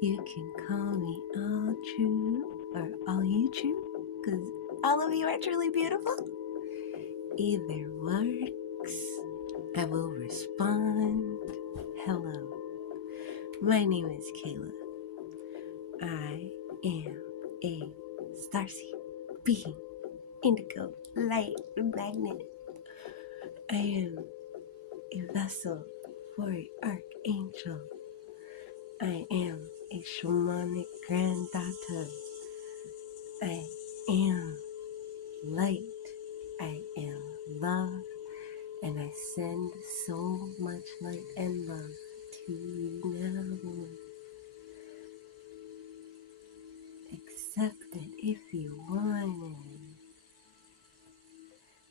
You can call me Alu-tru or Alu-tru, because all of you are truly beautiful. Either works. I will respond. Hello, my name is Kayla. I am a starseed being, indigo light magnet. I am a vessel for an archangel. I am a shamanic granddaughter. I am light. I am love. And I send so much light and love to you now. Accept it if you want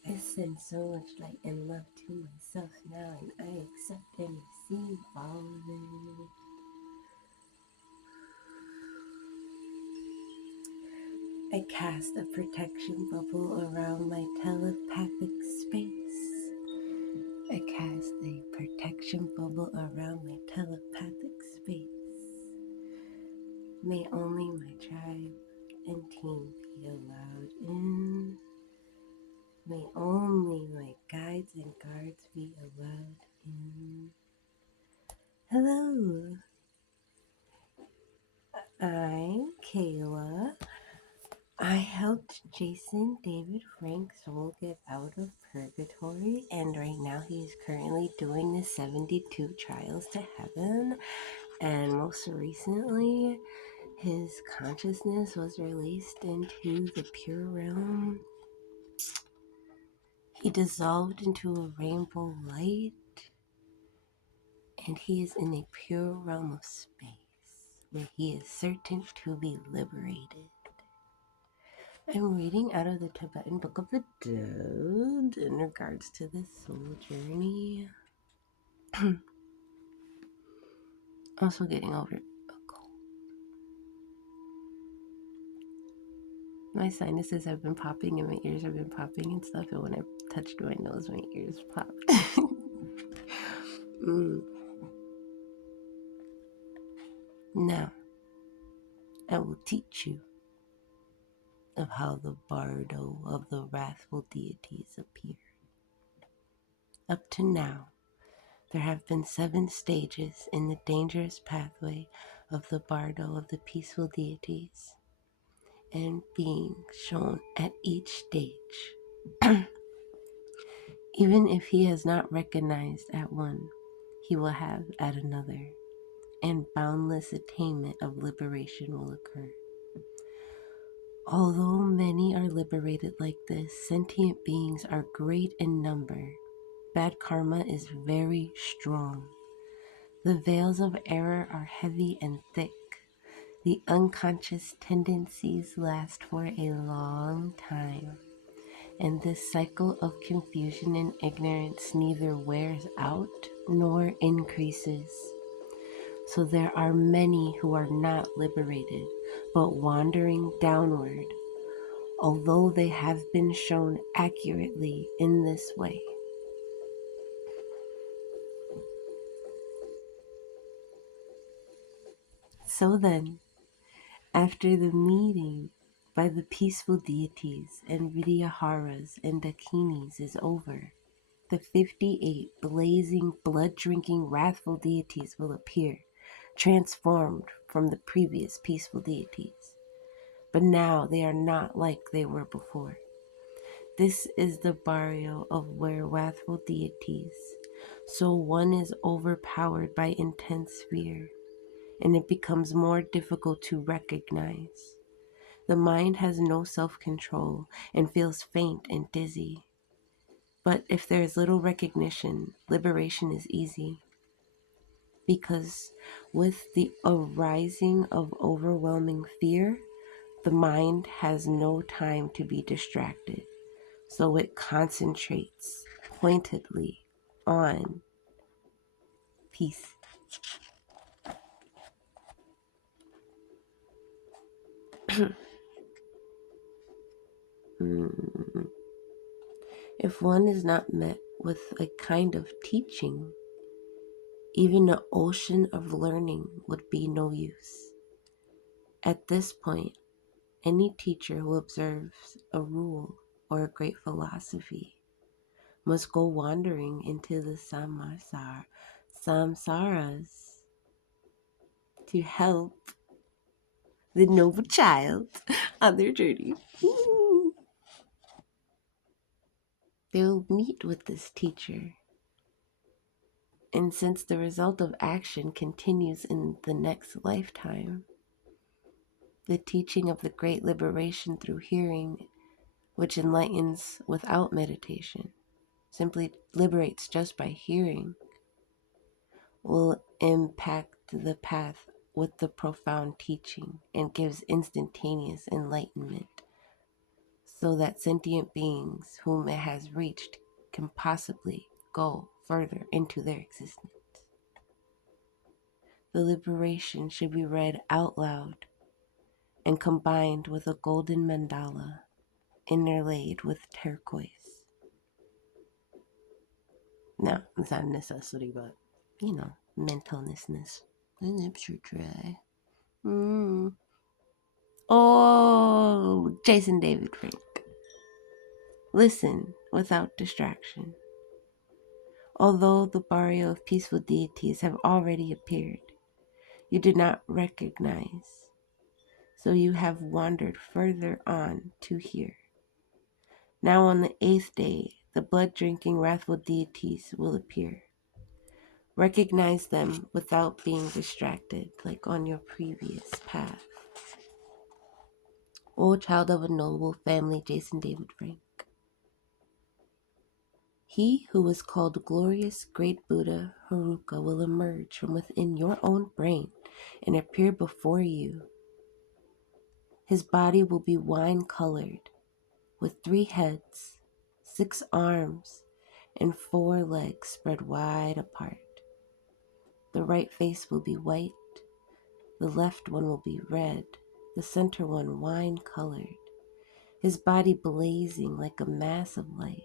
it. I send so much light and love to myself now, and I accept and receive all of it. I cast a protection bubble around my telepathic space. I cast a protection bubble around my telepathic space. May only my tribe and team be allowed in. May only my guides and guards be allowed in. Hello, I'm Kayla. I helped Jason David Frank's soul get out of purgatory, and right now he is currently doing the 72 trials to heaven. And most recently, his consciousness was released into the pure realm. He dissolved into a rainbow light, and he is in a pure realm of space where he is certain to be liberated. I'm reading out of the Tibetan Book of the Dead in regards to this soul journey. Also getting over a cold. My sinuses have been popping and my ears have been popping and stuff, and when I touched my nose, my ears popped. Now, I will teach you of how the bardo of the wrathful deities appeared. Up to now, there have been 7 stages in the dangerous pathway of the bardo of the peaceful deities, and being shown at each stage. Even if he has not recognized at one, he will have at another, and boundless attainment of liberation will occur. Although many are liberated like this, sentient beings are great in number. Bad karma is very strong. The veils of error are heavy and thick. The unconscious tendencies last for a long time. And this cycle of confusion and ignorance neither wears out nor increases. So there are many who are not liberated, but wandering downward, although they have been shown accurately in this way. So then, after the meeting by the peaceful deities and Vidyaharas and Dakinis is over, the 58 blazing, blood-drinking, wrathful deities will appear, transformed from the previous peaceful deities. But now they are not like they were before. This is the barrio of where wrathful deities. So one is overpowered by intense fear, and it becomes more difficult to recognize. The mind has no self-control and feels faint and dizzy. But if there is little recognition, liberation is easy. Because with the arising of overwhelming fear, the mind has no time to be distracted. So it concentrates pointedly on peace. If one is not met with a kind of teaching, even an ocean of learning would be no use. At this point, any teacher who observes a rule or a great philosophy must go wandering into the samsaras to help the noble child on their journey. They will meet with this teacher, and since the result of action continues in the next lifetime, the teaching of the great liberation through hearing, which enlightens without meditation, simply liberates just by hearing, will impact the path with the profound teaching and gives instantaneous enlightenment, so that sentient beings whom it has reached can possibly go further into their existence. The liberation should be read out loud and combined with a golden mandala interlaid with turquoise. No, it's not a necessity, but, mentalness. My lips are dry. Oh, Jason David Frank. Listen without distraction. Although the barrio of peaceful deities have already appeared, you did not recognize, so you have wandered further on to here. Now on the 8th day, the blood-drinking, wrathful deities will appear. Recognize them without being distracted, like on your previous path. O child of a noble family, Jason David Frank. He who is called glorious great Buddha Haruka will emerge from within your own brain and appear before you. His body will be wine-colored, with 3 heads, 6 arms, and 4 legs spread wide apart. The right face will be white, the left one will be red, the center one wine-colored, his body blazing like a mass of light,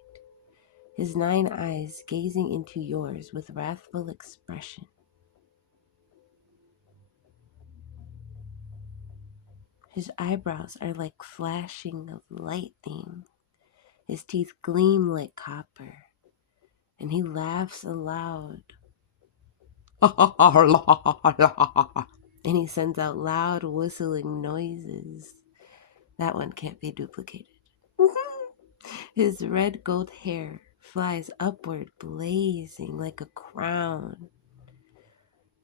his 9 eyes gazing into yours with wrathful expression. His eyebrows are like flashing of lightning, his teeth gleam like copper, and he laughs aloud. And he sends out loud whistling noises. That one can't be duplicated. His red gold hair flies upward, blazing like a crown.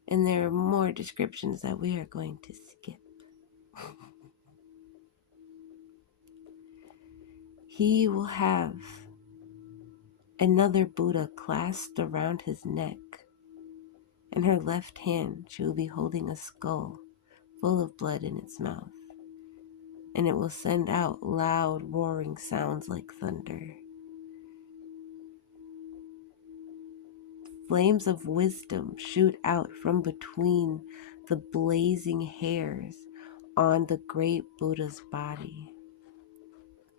And there are more descriptions that we are going to skip. He will have another Buddha clasped around his neck. In her left hand, she will be holding a skull full of blood in its mouth, and it will send out loud roaring sounds like thunder. Flames of wisdom shoot out from between the blazing hairs on the great Buddha's body.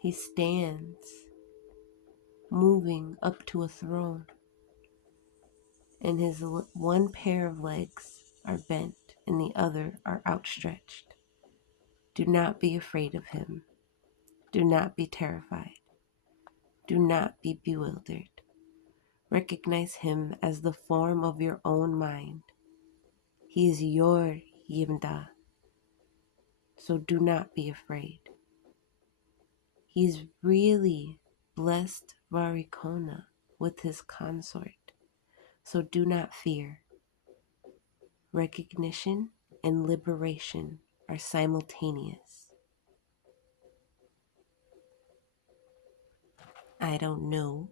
He stands, moving up to a throne, and his one pair of legs are bent and the other are outstretched. Do not be afraid of him. Do not be terrified. Do not be bewildered. Recognize him as the form of your own mind. He is your Yidam, so do not be afraid. He is really blessed Varikona with his consort, so do not fear. Recognition and liberation are simultaneous. I don't know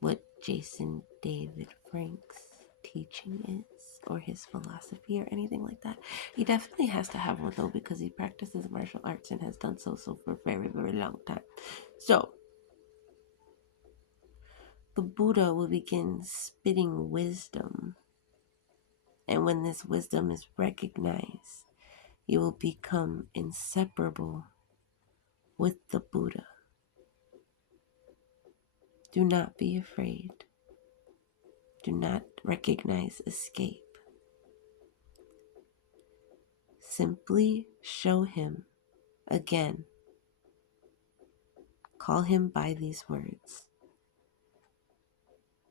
what Jason David Frank's teaching is or his philosophy or anything like that. He definitely has to have one though, because he practices martial arts and has done so for a very, very long time. So the Buddha will begin spitting wisdom, and when this wisdom is recognized, you will become inseparable with the Buddha. Do not be afraid. Do not recognize escape. simply show him again. Call him by these words.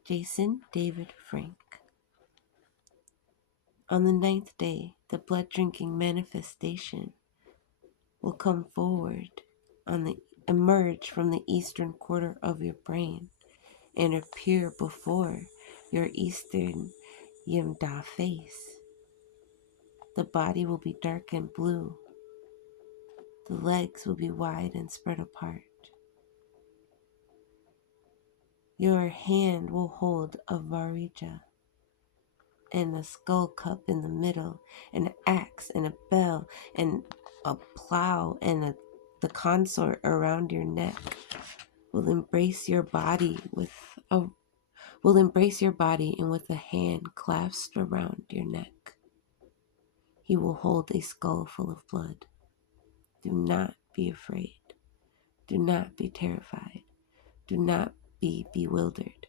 Jason David Frank. On the 9th day, the blood-drinking manifestation will come forward emerge from the eastern quarter of your brain and appear before your eastern Yimda face. The body will be dark and blue. The legs will be wide and spread apart. Your hand will hold a varija and a skull cup in the middle, an axe and a bell and a plow and the consort around your neck will embrace your body and with a hand clasped around your neck. He will hold a skull full of blood. Do not be afraid. Do not be terrified. Do not be bewildered.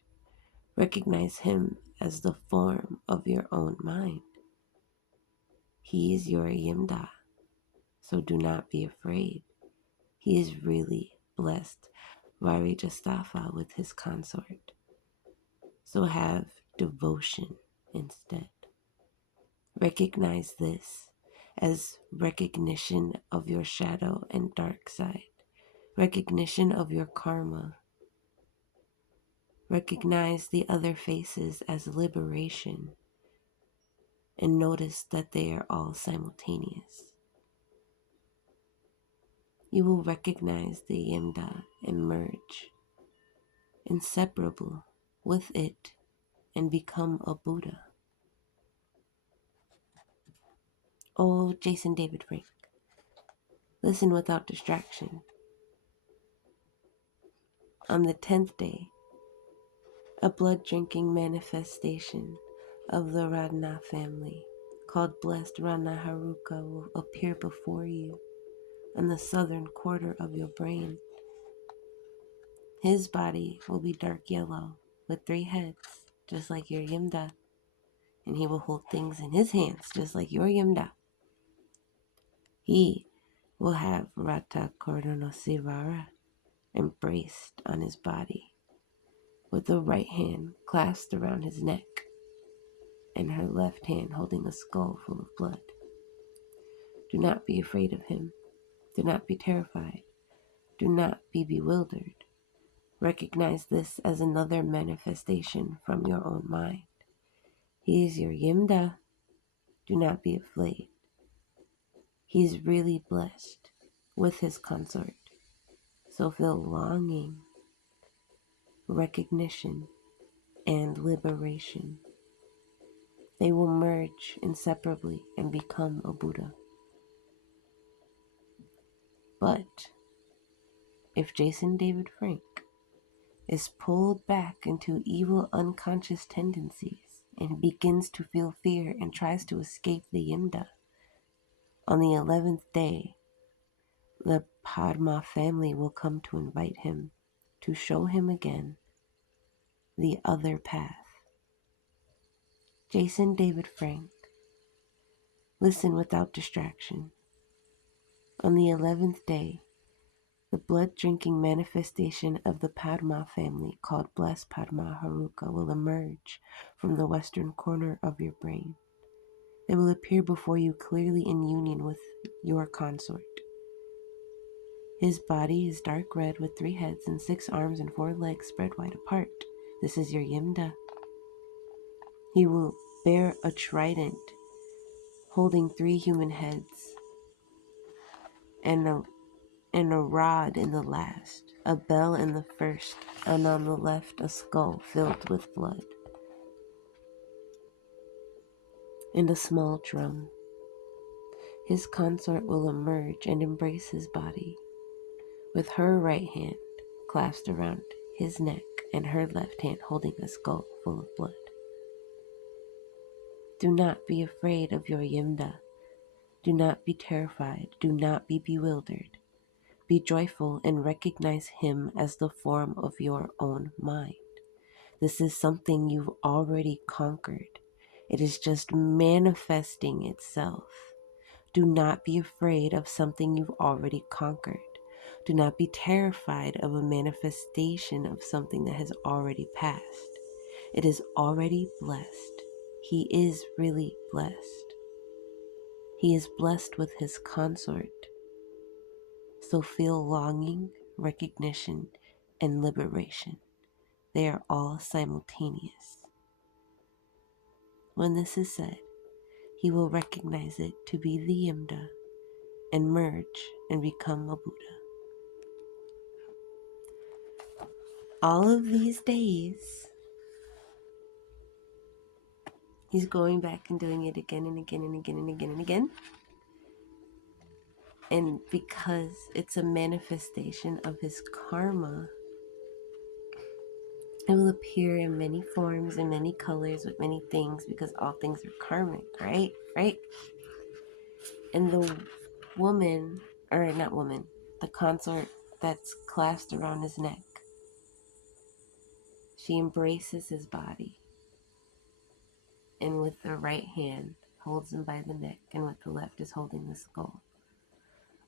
Recognize him as the form of your own mind. He is your Yimda, so do not be afraid. He is really blessed Varijastafa with his consort. So have devotion instead. Recognize this as recognition of your shadow and dark side, recognition of your karma. Recognize the other faces as liberation and notice that they are all simultaneous. You will recognize the Yimda emerge, inseparable with it, and become a Buddha. Oh, Jason David Frank, listen without distraction. On the 10th day, a blood-drinking manifestation of the Radna family, called Blessed Rana Haruka, will appear before you in the southern quarter of your brain. His body will be dark yellow with 3 heads, just like your Yimda, and he will hold things in his hands, just like your Yimda. He will have Rata Kordonosivara embraced on his body, with the right hand clasped around his neck, and her left hand holding a skull full of blood. Do not be afraid of him. Do not be terrified. Do not be bewildered. Recognize this as another manifestation from your own mind. He is your Yimda. Do not be afraid. He is really blessed with his consort. So feel longing, recognition, and liberation. They will merge inseparably and become a Buddha. But if Jason David Frank is pulled back into evil unconscious tendencies and begins to feel fear and tries to escape the Yimda, on the 11th day, the Padma family will come to invite him to show him again the other path. Jason David Frank, listen without distraction. On the 11th day, the blood-drinking manifestation of the Padma family, called Blessed Padma Haruka, will emerge from the western corner of your brain. They will appear before you clearly in union with your consort. His body is dark red with 3 heads and 6 arms and 4 legs spread wide apart. This is your Yimda. He will bear a trident holding 3 human heads and a rod in the last, a bell in the first, and on the left a skull filled with blood, and a small drum. His consort will emerge and embrace his body, with her right hand clasped around his neck and her left hand holding a skull full of blood. Do not be afraid of your Yimda. Do not be terrified. Do not be bewildered. Be joyful and recognize him as the form of your own mind. This is something you've already conquered. It is just manifesting itself. Do not be afraid of something you've already conquered. Do not be terrified of a manifestation of something that has already passed. It is already blessed. He is really blessed. He is blessed with his consort. So feel longing, recognition, and liberation. They are all simultaneous. When this is said, he will recognize it to be the Yimda and merge and become a Buddha. All of these days, he's going back and doing it again and again and again and again and again. And because it's a manifestation of his karma, it will appear in many forms and many colors with many things, because all things are karmic, right? Right? And the woman, or not woman, the consort that's clasped around his neck, she embraces his body, and with the right hand holds him by the neck, and with the left is holding the skull,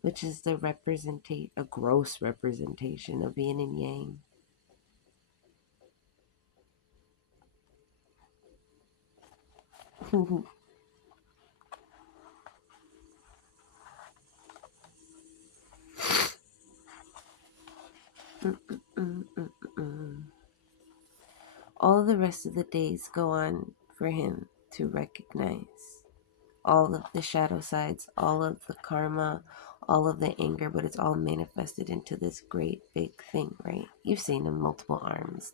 which is a gross representation of yin and yang. All the rest of the days go on for him to recognize all of the shadow sides, all of the karma, all of the anger, but it's all manifested into this great big thing, right? You've seen him, multiple arms,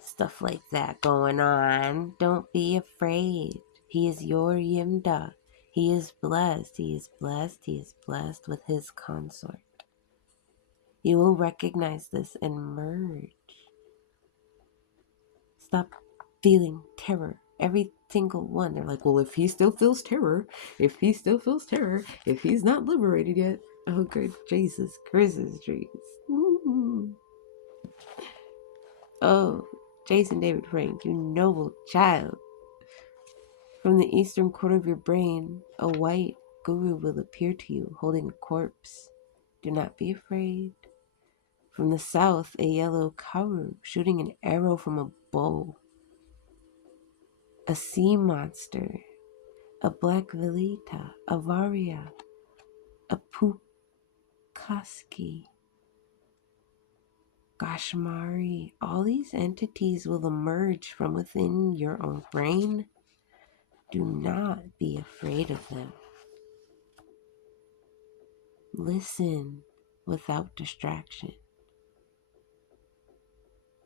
stuff like that going on. Don't be afraid. He is your Yimda. He is blessed. He is blessed. He is blessed with his consort. You will recognize this and merge. Stop feeling terror. Every single one. They're like, well, if he still feels terror, if he's not liberated yet. Oh, good Jesus, Christmas trees. Oh, Jason David Frank, you noble child. From the eastern corner of your brain, a white guru will appear to you holding a corpse. Do not be afraid. From the south, a yellow karu shooting an arrow from a bow. A sea monster, a black velita, a varia, a pukaski, gashmari. All these entities will emerge from within your own brain. Do not be afraid of them. Listen without distraction.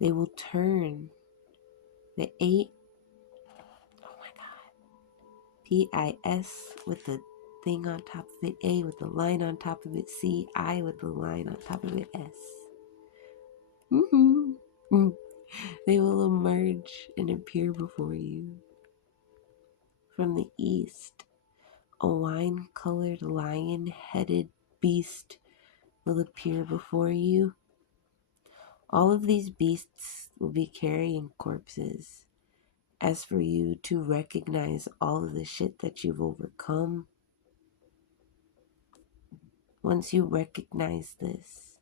They will turn the 8, oh my God, P-I-S with the thing on top of it, A with the line on top of it, C, I with the line on top of it, S. They will emerge and appear before you. From the east, a wine-colored lion-headed beast will appear before you. All of these beasts will be carrying corpses. As for you to recognize all of the shit that you've overcome, once you recognize this,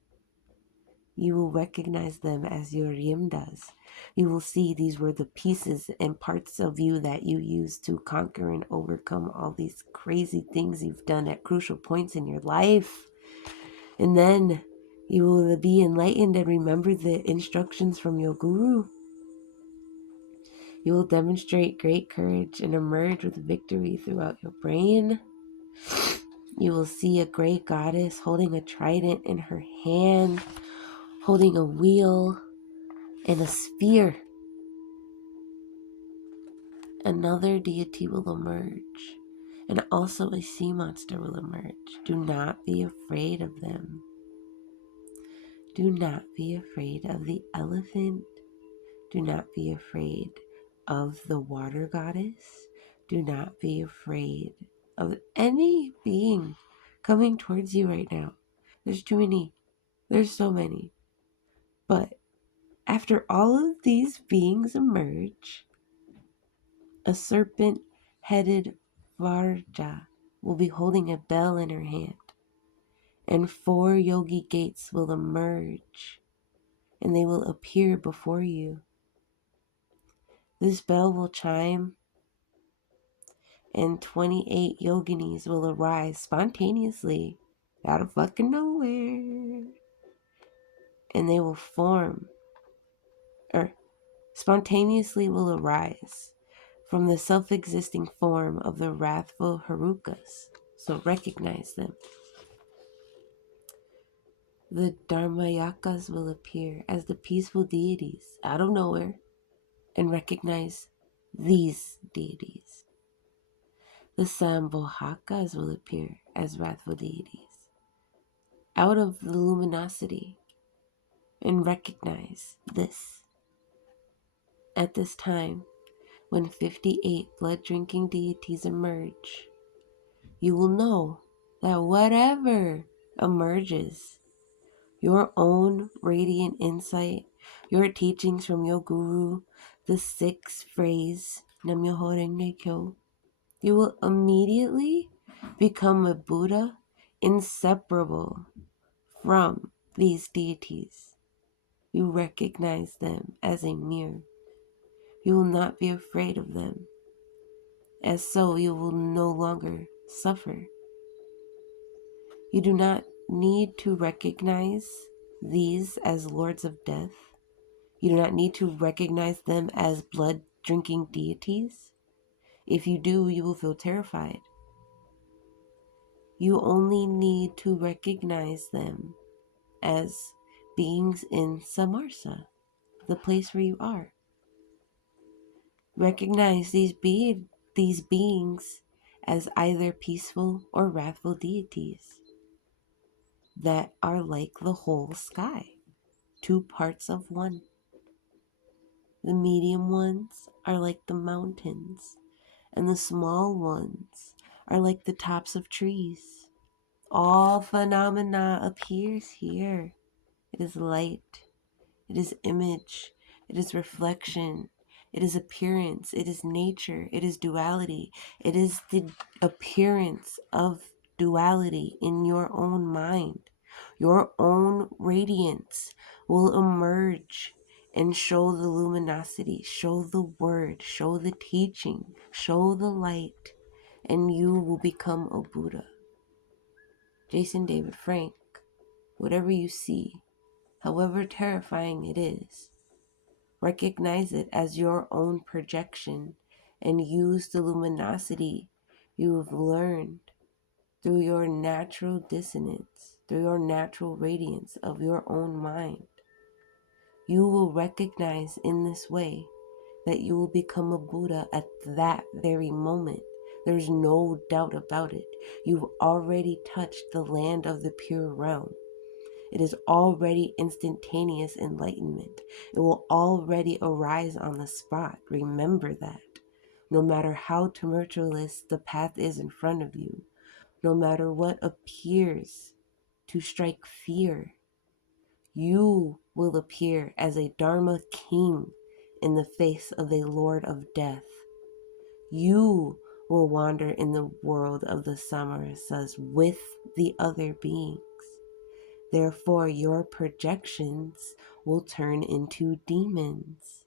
you will recognize them as your yimdas. You will see these were the pieces and parts of you that you used to conquer and overcome all these crazy things you've done at crucial points in your life. And then you will be enlightened and remember the instructions from your guru. You will demonstrate great courage and emerge with victory throughout your brain. You will see a great goddess holding a trident in her hand, holding a wheel and a spear. Another deity will emerge, and also a sea monster will emerge. Do not be afraid of them. Do not be afraid of the elephant. Do not be afraid of the water goddess. Do not be afraid of any being coming towards you right now. There's too many. There's so many. But after all of these beings emerge, a serpent-headed Varja will be holding a bell in her hand, and 4 yogi gates will emerge, and they will appear before you. This bell will chime, and 28 yoginis will arise spontaneously out of fucking nowhere. And they will form, or spontaneously will arise from the self-existing form of the wrathful Harukas. So recognize them. The Dharmayakas will appear as the peaceful deities out of nowhere, and recognize these deities. The Sambhohakas will appear as wrathful deities out of the luminosity, and recognize this. At this time, when 58 blood-drinking deities emerge, you will know that whatever emerges, your own radiant insight, your teachings from your guru, the 6th phrase, MYOHO Renge Kyo, you will immediately become a Buddha inseparable from these deities. You recognize them as a mirror. You will not be afraid of them, as so you will no longer suffer. You do not need to recognize these as lords of death. You do not need to recognize them as blood-drinking deities. If you do, you will feel terrified. You only need to recognize them as beings in Samarsa, the place where you are. Recognize these beings as either peaceful or wrathful deities that are like the whole sky, 2 parts of one. The medium ones are like the mountains, and the small ones are like the tops of trees. All phenomena appears here. It is light, it is image, it is reflection, it is appearance, it is nature, it is duality. It is the appearance of duality in your own mind. Your own radiance will emerge and show the luminosity, show the word, show the teaching, show the light, and you will become a Buddha. Jason David Frank, whatever you see, however terrifying it is, recognize it as your own projection and use the luminosity you have learned through your natural dissonance, through your natural radiance of your own mind. You will recognize in this way that you will become a Buddha at that very moment. There's no doubt about it. You've already touched the land of the pure realm. It is already instantaneous enlightenment. It will already arise on the spot. Remember that. No matter how tumultuous the path is in front of you, no matter what appears to strike fear, you will appear as a Dharma king in the face of a lord of death. You will wander in the world of the Samarasas with the other beings. Therefore, your projections will turn into demons.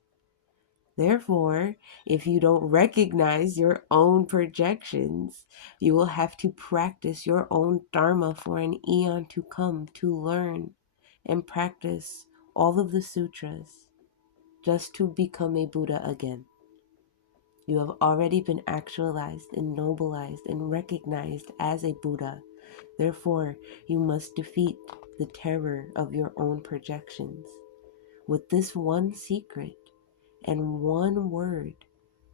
Therefore, if you don't recognize your own projections, you will have to practice your own Dharma for an eon to come to learn and practice all of the sutras just to become a Buddha again. You have already been actualized and nobilized and recognized as a Buddha. Therefore, you must defeat the terror of your own projections. With this one secret and one word,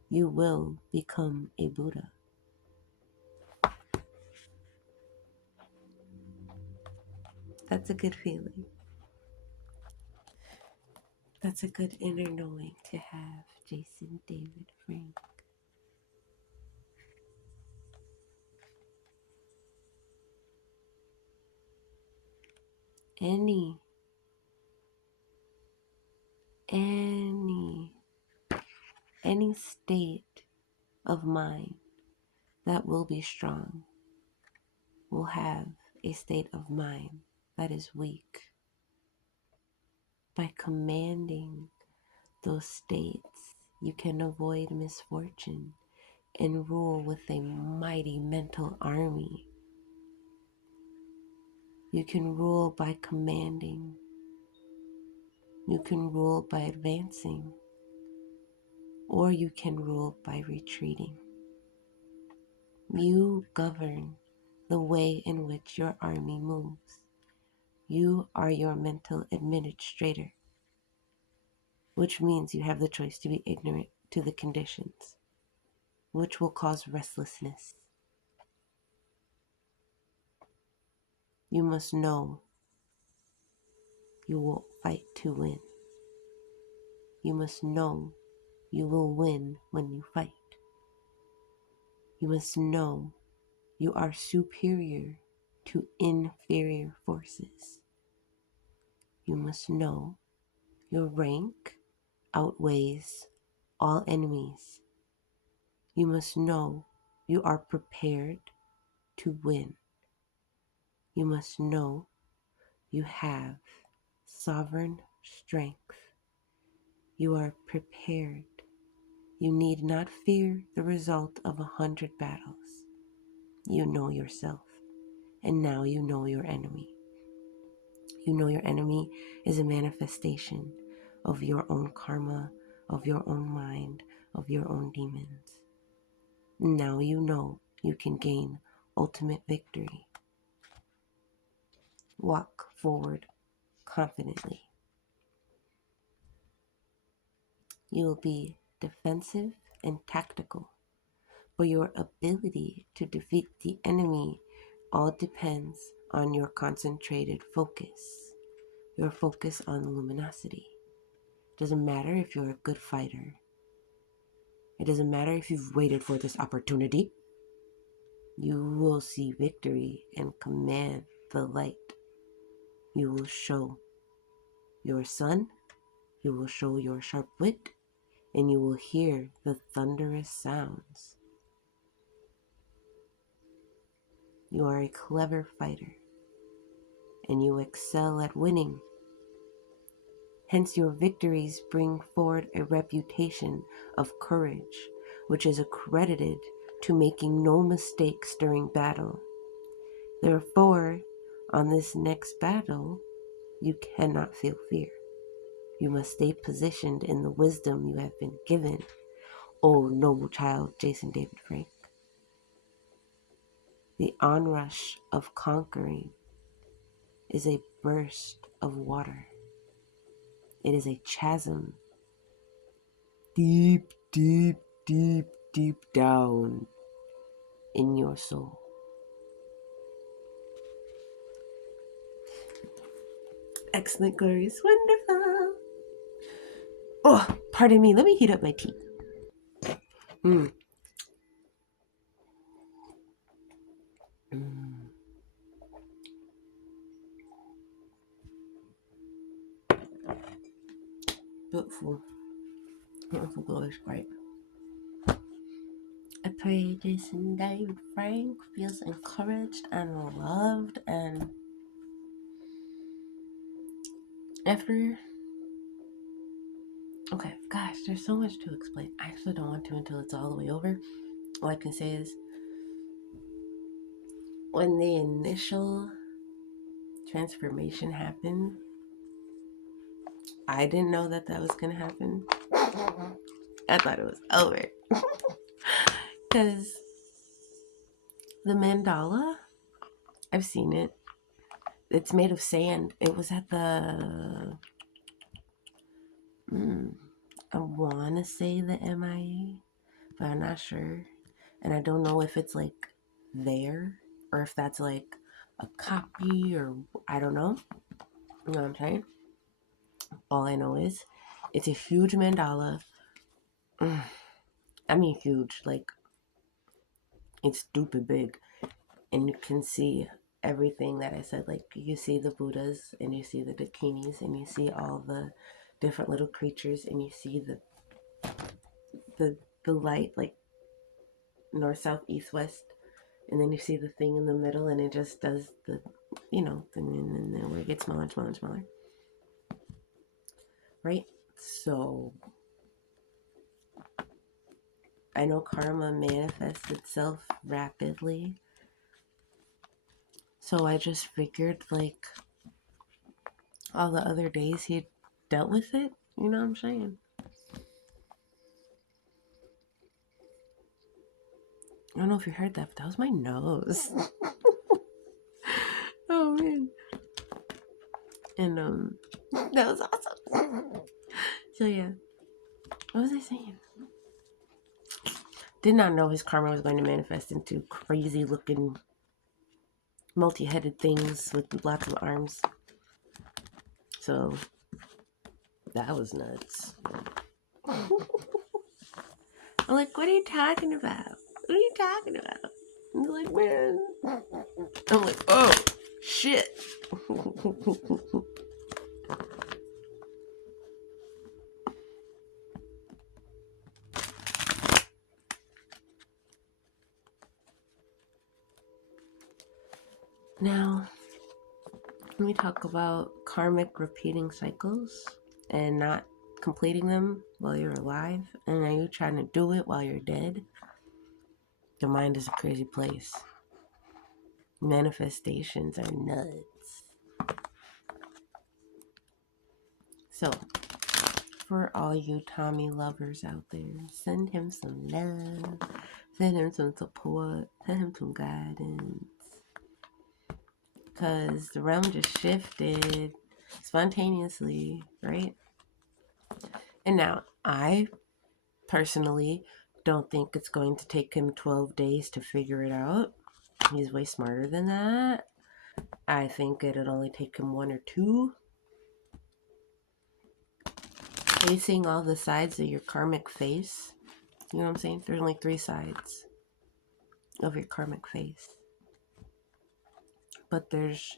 you will become a Buddha. That's a good feeling. That's a good inner knowing to have, Jason David Frank. Any state of mind that will be strong will have a state of mind that is weak. By commanding those states, you can avoid misfortune and rule with a mighty mental army. You can rule by commanding. You can rule by advancing. Or you can rule by retreating. You govern the way in which your army moves. You are your mental administrator, which means you have the choice to be ignorant to the conditions, which will cause restlessness. You must know you will fight to win. You must know you will win when you fight. You must know you are superior to inferior forces. You must know your rank outweighs all enemies. You must know you are prepared to win. You must know you have sovereign strength. You are prepared. You need not fear the result of 100 battles. You know yourself, and now you know your enemy. You know your enemy is a manifestation of your own karma, of your own mind, of your own demons. Now you know you can gain ultimate victory. Walk forward confidently. You will be defensive and tactical, but your ability to defeat the enemy all depends on your concentrated focus, your focus on luminosity. It doesn't matter if you're a good fighter. It doesn't matter if you've waited for this opportunity. You will see victory and command the light. You will show your sun, you will show your sharp wit, and you will hear the thunderous sounds. You are a clever fighter, and you excel at winning. Hence your victories bring forward a reputation of courage, which is accredited to making no mistakes during battle. Therefore, on this next battle, you cannot feel fear. You must stay positioned in the wisdom you have been given, O noble child, Jason David Frank. The onrush of conquering is a burst of water. It is a chasm deep, deep, deep, deep down in your soul. Excellent, glorious, wonderful. Oh, pardon me. Let me heat up my tea. Beautiful. Beautiful, glorious, bright. I pray Jason David Frank feels encouraged and loved, and after, okay, gosh, there's so much to explain. I actually don't want to until it's all the way over. All I can say is when the initial transformation happened, I didn't know that was going to happen. I thought it was over. Because the mandala, I've seen it. It's made of sand. It was at the, I want to say the MIA, but I'm not sure. And I don't know if it's like there or if that's like a copy or I don't know. You know what I'm saying? All I know is it's a huge mandala. I mean huge, like it's stupid big. And you can see everything that I said. Like you see the Buddhas and you see the dakinis and you see all the different little creatures and you see the light, like north, south, east, west. And then you see the thing in the middle, and it just does the, and then where it gets smaller and smaller and smaller. Right? So, I know karma manifests itself rapidly. So I just figured, like, all the other days he dealt with it. You know what I'm saying? I don't know if you heard that, but that was my nose. Oh, man. And, that was awesome. So, yeah. What was I saying? Did not know his karma was going to manifest into crazy looking multi-headed things with lots of arms. So that was nuts. I'm like, what are you talking about? What are you talking about? And they're like, man. I'm like, oh, shit. Now, let me talk about karmic repeating cycles and not completing them while you're alive. And are you trying to do it while you're dead? The mind is a crazy place. Manifestations are nuts. So, for all you Tommy lovers out there, send him some love, send him some support, send him some guidance. Because the realm just shifted spontaneously, right? And now, I personally don't think it's going to take him 12 days to figure it out. He's way smarter than that. I think it'd only take him 1 or 2. Facing all the sides of your karmic face. You know what I'm saying? There's only 3 sides of your karmic face. But there's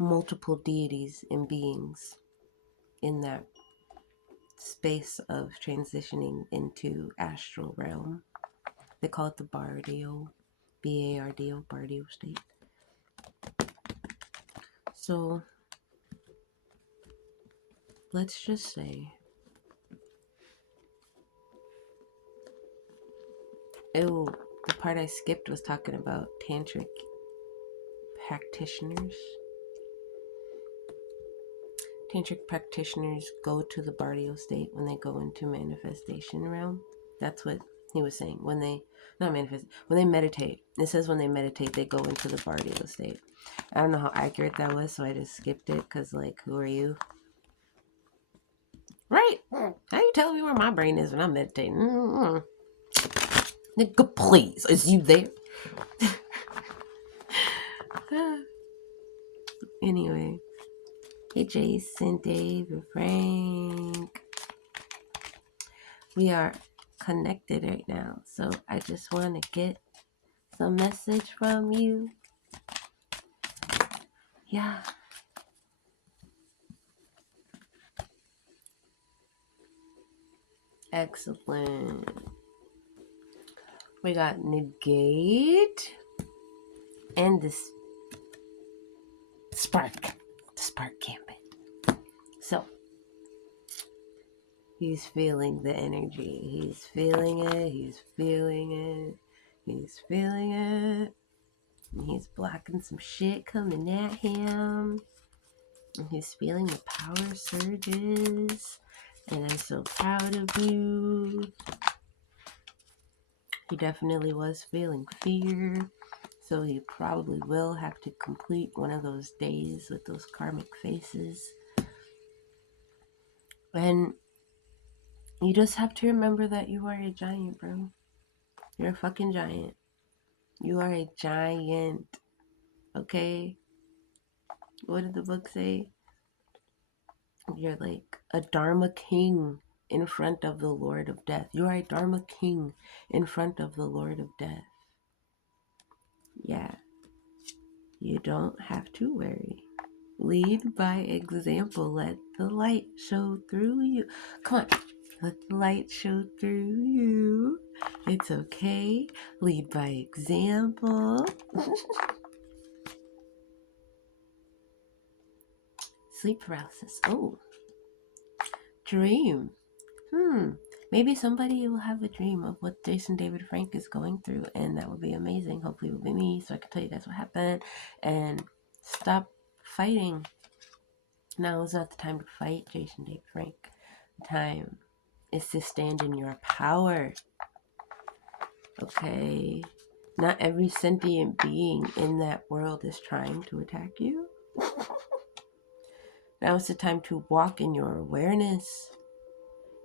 multiple deities and beings in that space of transitioning into astral realm. They call it the Bardio, B-A-R-D-O, Bardio state. So, let's just say, the part I skipped was talking about tantric practitioners. Tantric practitioners go to the Bardio state when they go into manifestation realm. That's what he was saying. When they meditate. It says when they meditate, they go into the Bardio state. I don't know how accurate that was, so I just skipped it, because, like, who are you? Right? How you telling me where my brain is when I'm meditating? Nigga, please. Is you there? Anyway. Hey, Jason, Dave, and Frank. We are connected right now, so I just want to get some message from you. Yeah. Excellent. We got negate and this spark. The spark gambit. So, he's feeling the energy. He's feeling it. He's feeling it. He's feeling it. And he's blocking some shit coming at him. And he's feeling the power surges. And I'm so proud of you. He definitely was feeling fear. So he probably will have to complete one of those days with those karmic faces. And you just have to remember that you are a giant, bro. You're a fucking giant. You are a giant. Okay? What did the book say? You're like a Dharma king in front of the Lord of Death. You are a Dharma king in front of the Lord of Death. Yeah. You don't have to worry. Lead by example. Let the light show through you. Come on. Let the light show through you. It's okay. Lead by example. Sleep paralysis. Oh. Dream. Maybe somebody will have a dream of what Jason David Frank is going through, and that would be amazing. Hopefully it will be me, so I can tell you guys what happened and stop fighting. Now is not the time to fight, Jason David Frank. The time is to stand in your power. Okay? Not every sentient being in that world is trying to attack you. Now is the time to walk in your awareness.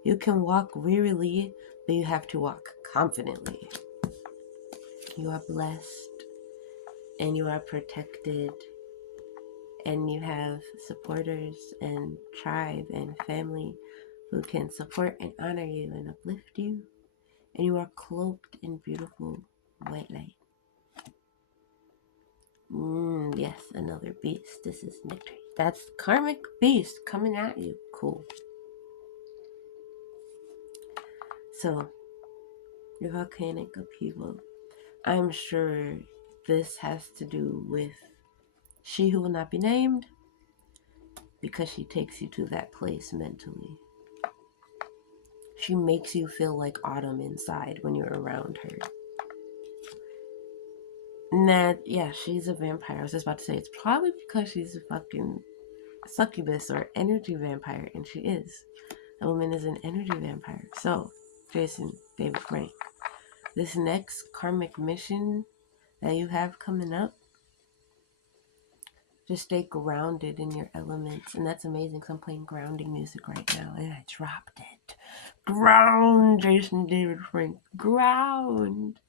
You can walk wearily, but you have to walk confidently. You are blessed, and you are protected, and you have supporters and tribe and family who can support and honor you and uplift you, and you are cloaked in beautiful white light. Yes, another beast. This is Nectar. That's karmic beast coming at you. Cool. So, your volcanic upheaval. I'm sure this has to do with she who will not be named, because she takes you to that place mentally. She makes you feel like autumn inside when you're around her. Yeah, she's a vampire. I was just about to say it's probably because she's a fucking succubus or energy vampire, and she is. The woman is an energy vampire. So, Jason David Frank, this next karmic mission that you have coming up, just stay grounded in your elements. And that's amazing because I'm playing grounding music right now, and I dropped it. Ground, Jason David Frank. Ground.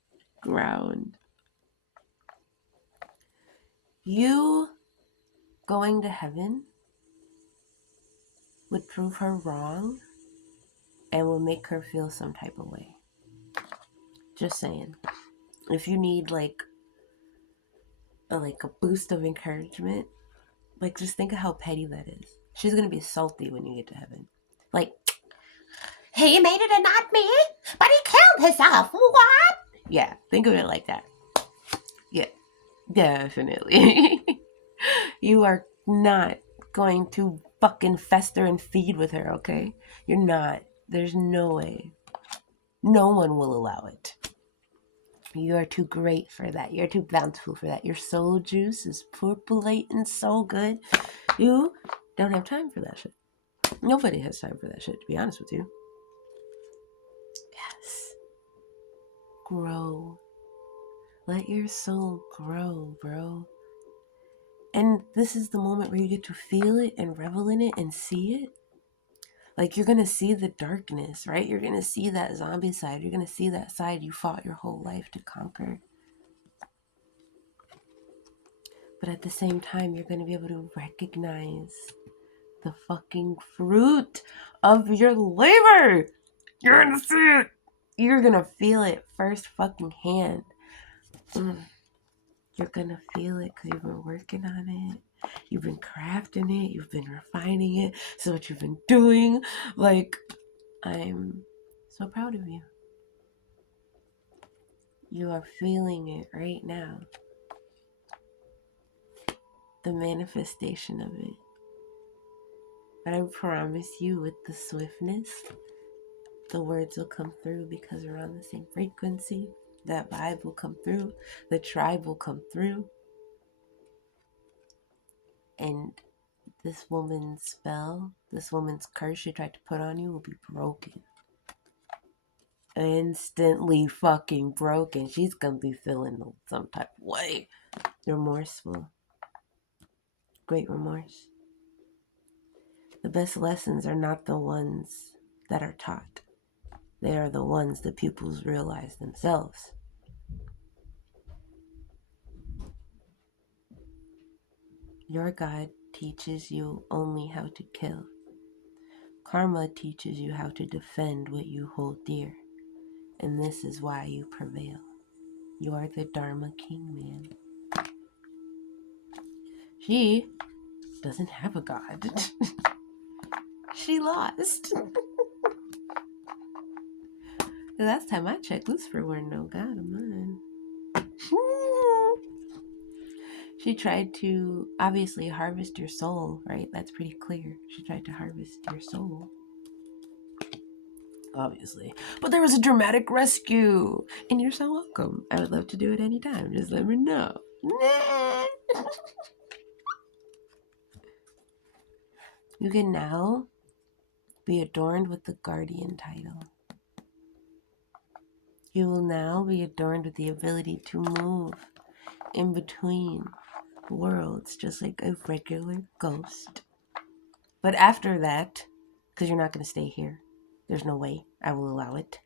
You going to heaven would prove her wrong and will make her feel some type of way. Just saying. If you need like a boost of encouragement, like just think of how petty that is. She's gonna be salty when you get to heaven. Like, he made it and not me, but he killed himself. What? Yeah, think of it like that. Yeah, definitely. You are not going to fucking fester and feed with her, okay? You're not. There's no way. No one will allow it. You are too great for that. You're too bountiful for that. Your soul juice is purplate and so good. You don't have time for that shit. Nobody has time for that shit, to be honest with you. Yes. Grow. Let your soul grow, bro. And this is the moment where you get to feel it and revel in it and see it. Like, you're going to see the darkness, right? You're going to see that zombie side. You're going to see that side you fought your whole life to conquer. But at the same time, you're going to be able to recognize the fucking fruit of your labor. You're going to see it. You're going to feel it first fucking hand. You're going to feel it because you've been working on it. You've been crafting it. You've been refining it. So what you've been doing, like, I'm so proud of you. You are feeling it right now. The manifestation of it. But I promise you, with the swiftness, the words will come through because we're on the same frequency. That vibe will come through. The tribe will come through. And this woman's spell, this woman's curse she tried to put on you will be broken. Instantly fucking broken. She's gonna be feeling some type of way. Remorseful. Great remorse. The best lessons are not the ones that are taught. They are the ones the pupils realize themselves. Your God teaches you only how to kill. Karma teaches you how to defend what you hold dear. And this is why you prevail. You are the Dharma King, man. She doesn't have a God. She lost. The last time I checked, Lucifer weren't no god of mine. She tried to obviously harvest your soul, right? That's pretty clear. She tried to harvest your soul. Obviously. But there was a dramatic rescue. And you're so welcome. I would love to do it anytime. Just let me know. You can now be adorned with the guardian title. You will now be adorned with the ability to move in between worlds just like a regular ghost. But after that, because you're not going to stay here, there's no way I will allow it.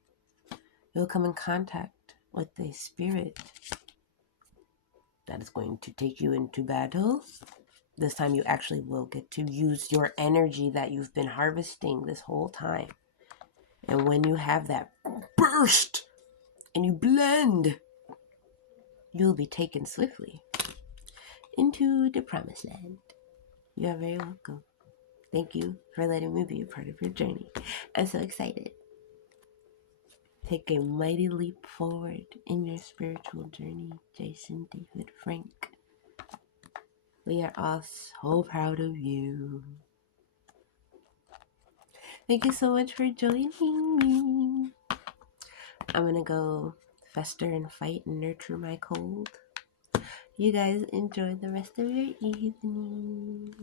You'll come in contact with a spirit that is going to take you into battle. This time you actually will get to use your energy that you've been harvesting this whole time. And when you have that burst and you blend, you'll be taken swiftly into the promised land. You are very welcome. Thank you for letting me be a part of your journey. I'm so excited. Take a mighty leap forward in your spiritual journey, Jason David Frank. We are all so proud of you. Thank you so much for joining me. I'm going to go fester and fight and nurture my cold. You guys enjoy the rest of your evening.